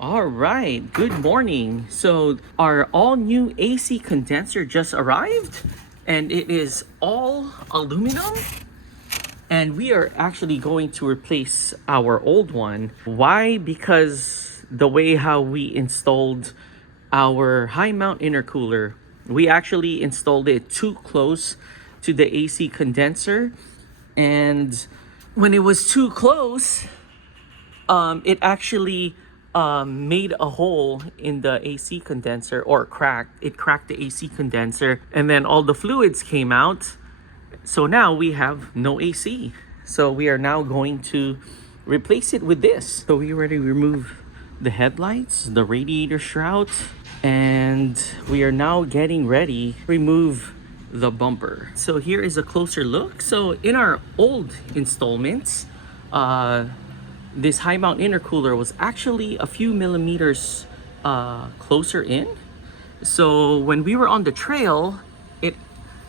All right, good morning. So our all new AC condenser just arrived and it is all aluminum. And we are actually going to replace our old one. Why? Because the way how we installed our high mount intercooler, we actually installed it too close to the AC condenser. And when it was too close, it actually made a hole in the AC condenser, or it cracked the AC condenser, and then all the fluids came out. So now we have no AC. So we are now going to replace it with this. So we already removed the headlights, the radiator shroud, and we are now getting ready to remove the bumper. So here is a closer look. So in our old installments, this high mount intercooler was actually a few millimeters closer in. So when we were on the trail,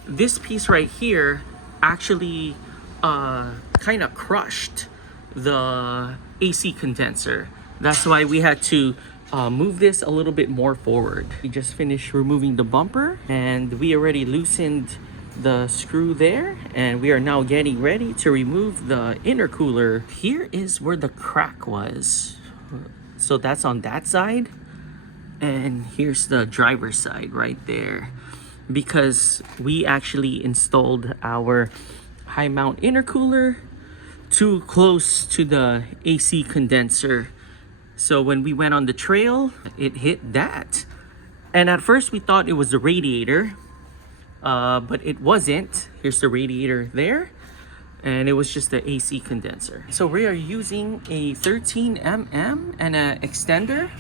this piece right here actually kind of crushed the AC condenser. That's why we had to move this a little bit more forward. We just finished removing the bumper and we already loosened the screw there, and we are now getting ready to remove the intercooler. Here is where the crack was. So that's on that side, and here's the driver's side right there, because we actually installed our high mount intercooler too close to the AC condenser. So when we went on the trail, it hit that, and at first we thought it was the radiator, but it wasn't. Here's the radiator there, and it was just the AC condenser. So we are using a 13mm and an extender,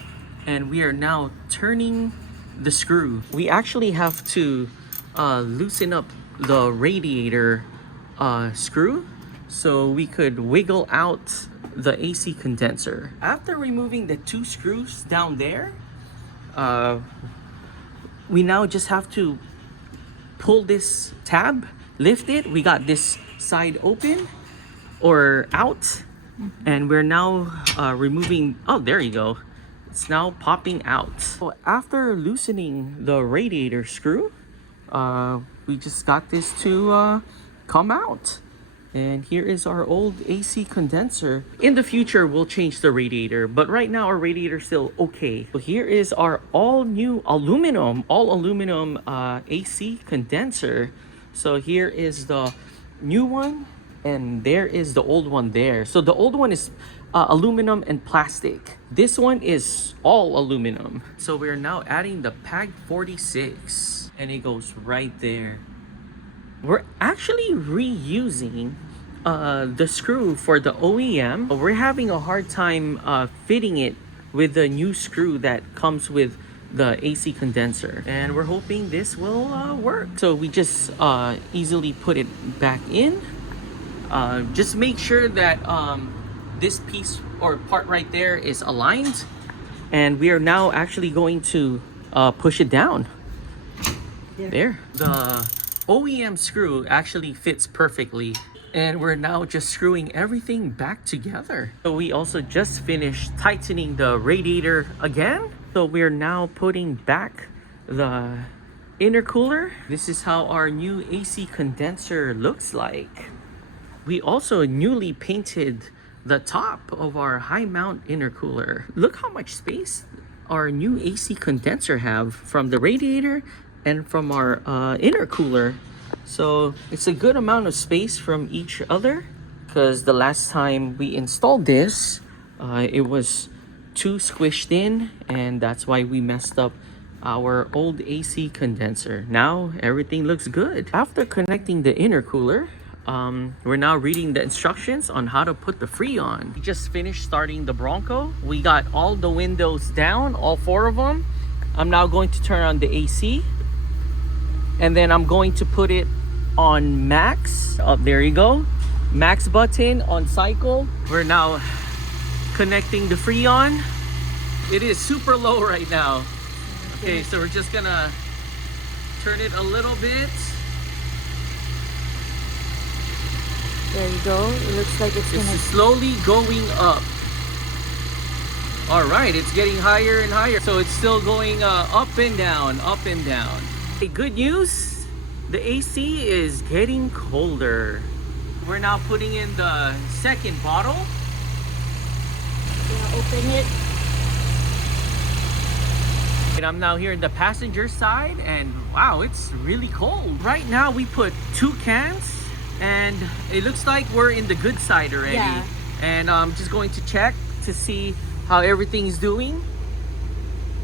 and we are now turning the screw. We actually have to loosen up the radiator screw so we could wiggle out the AC condenser. After removing the two screws down there, we now just have to pull this tab, lift it. We got this side open or out, and we're now removing. Oh, there you go. It's now popping out. So after loosening the radiator screw, we just got this to come out. And here is our old AC condenser. In the future, we'll change the radiator, but right now our radiator is still okay. So here is our all aluminum AC condenser. So here is the new one, and there is the old one there. So the old one is aluminum and plastic. This one is all aluminum. So we're now adding the PAG 46, and it goes right there. We're actually reusing the screw for the OEM. We're having a hard time fitting it with the new screw that comes with the AC condenser, and we're hoping this will work. So we just easily put it back in. Just make sure that this piece or part right there is aligned, and we are now actually going to push it down. There. The OEM screw actually fits perfectly, and we're now just screwing everything back together. So we also just finished tightening the radiator again. So we're now putting back the intercooler. This is how our new AC condenser looks like. We also newly painted the top of our high mount intercooler. Look how much space our new AC condenser have from the radiator and from our intercooler. So it's a good amount of space from each other, because the last time we installed this, it was too squished in, and that's why we messed up our old AC condenser. Now everything looks good. After connecting the intercooler, we're now reading the instructions on how to put the Freon. We just finished starting the Bronco. We got all the windows down, all 4 of them. I'm now going to turn on the AC, and then I'm going to put it on max. Oh, there you go. Max button on cycle. We're now connecting the Freon. It is super low right now. Okay, so we're just gonna turn it a little bit. There you go. It looks like it's slowly going up. All right, it's getting higher and higher. So it's still going up and down, up and down. Hey, good news, the AC is getting colder. We're now putting in the second bottle. Yeah, open it. And I'm now here in the passenger side, and wow, it's really cold. Right now we put 2 cans, and it looks like we're in the good side already. Yeah. And I'm just going to check to see how everything's doing.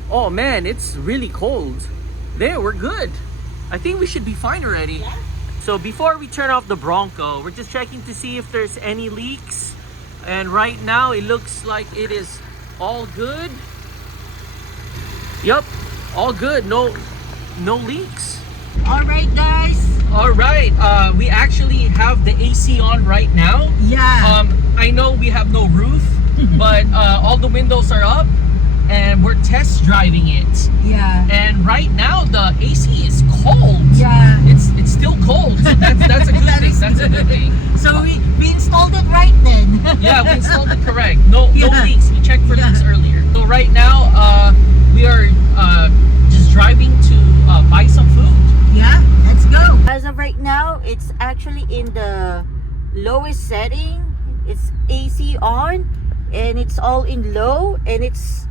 Oh man, it's really cold. There, we're good. I think we should be fine already. Yeah. So before we turn off the Bronco, we're just checking to see if there's any leaks. And right now it looks like it is all good. Yep, all good. No leaks. All right, guys. All right, we actually have the AC on right now. Yeah. I know we have no roof, but all the windows are up, and we're test driving it. Yeah. And right now the AC is cold. Yeah. It's still cold. So that's a good thing. That's a good thing. So we installed it right then. Yeah, we installed it correct. No Yeah. leaks. We checked for leaks earlier. So right now we are just driving to buy some food. Yeah, let's go. As of right now, it's actually in the lowest setting. It's AC on, and it's all in low, and it's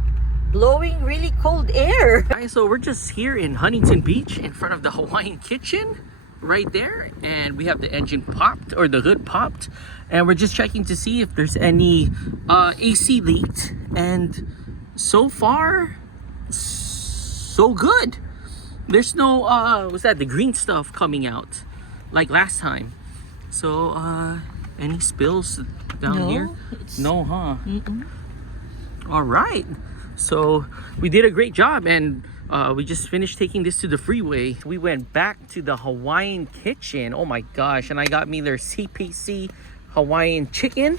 blowing really cold air. Guys, so we're just here in Huntington Beach in front of the Hawaiian Kitchen right there, and we have the engine popped, or the hood popped, and we're just checking to see if there's any AC leaked, and so far so good. There's no what's that, the green stuff coming out like last time. So any spills down here? No, huh? All right, so we did a great job, and we just finished taking this to the freeway. We went back to the Hawaiian Kitchen. Oh my gosh, and I got me their CPC Hawaiian chicken,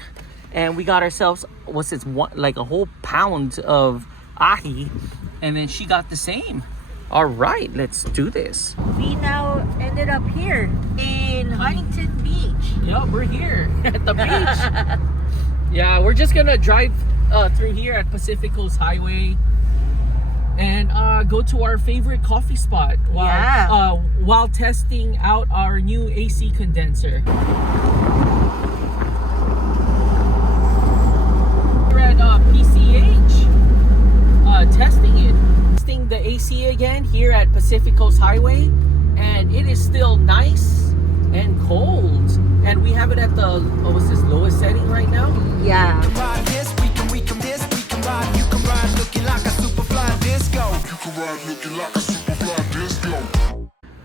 and we got ourselves, what's this, like a whole pound of ahi, and then she got the same. All right, let's do this. We now ended up here in Huntington Beach. Yep, we're here at the beach. Yeah, we're just gonna drive through here at Pacific Coast Highway and go to our favorite coffee spot while testing out our new AC condenser. We're at PCH testing it. Testing the AC again here at Pacific Coast Highway, and it is still nice and cold, and we have it at the what's this, lowest setting right now. Yeah.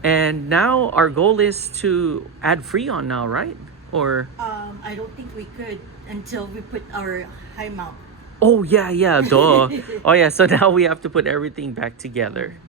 And now our goal is to add Freon now, right? Or I don't think we could until we put our high mount. oh yeah, duh. Oh yeah, so now we have to put everything back together.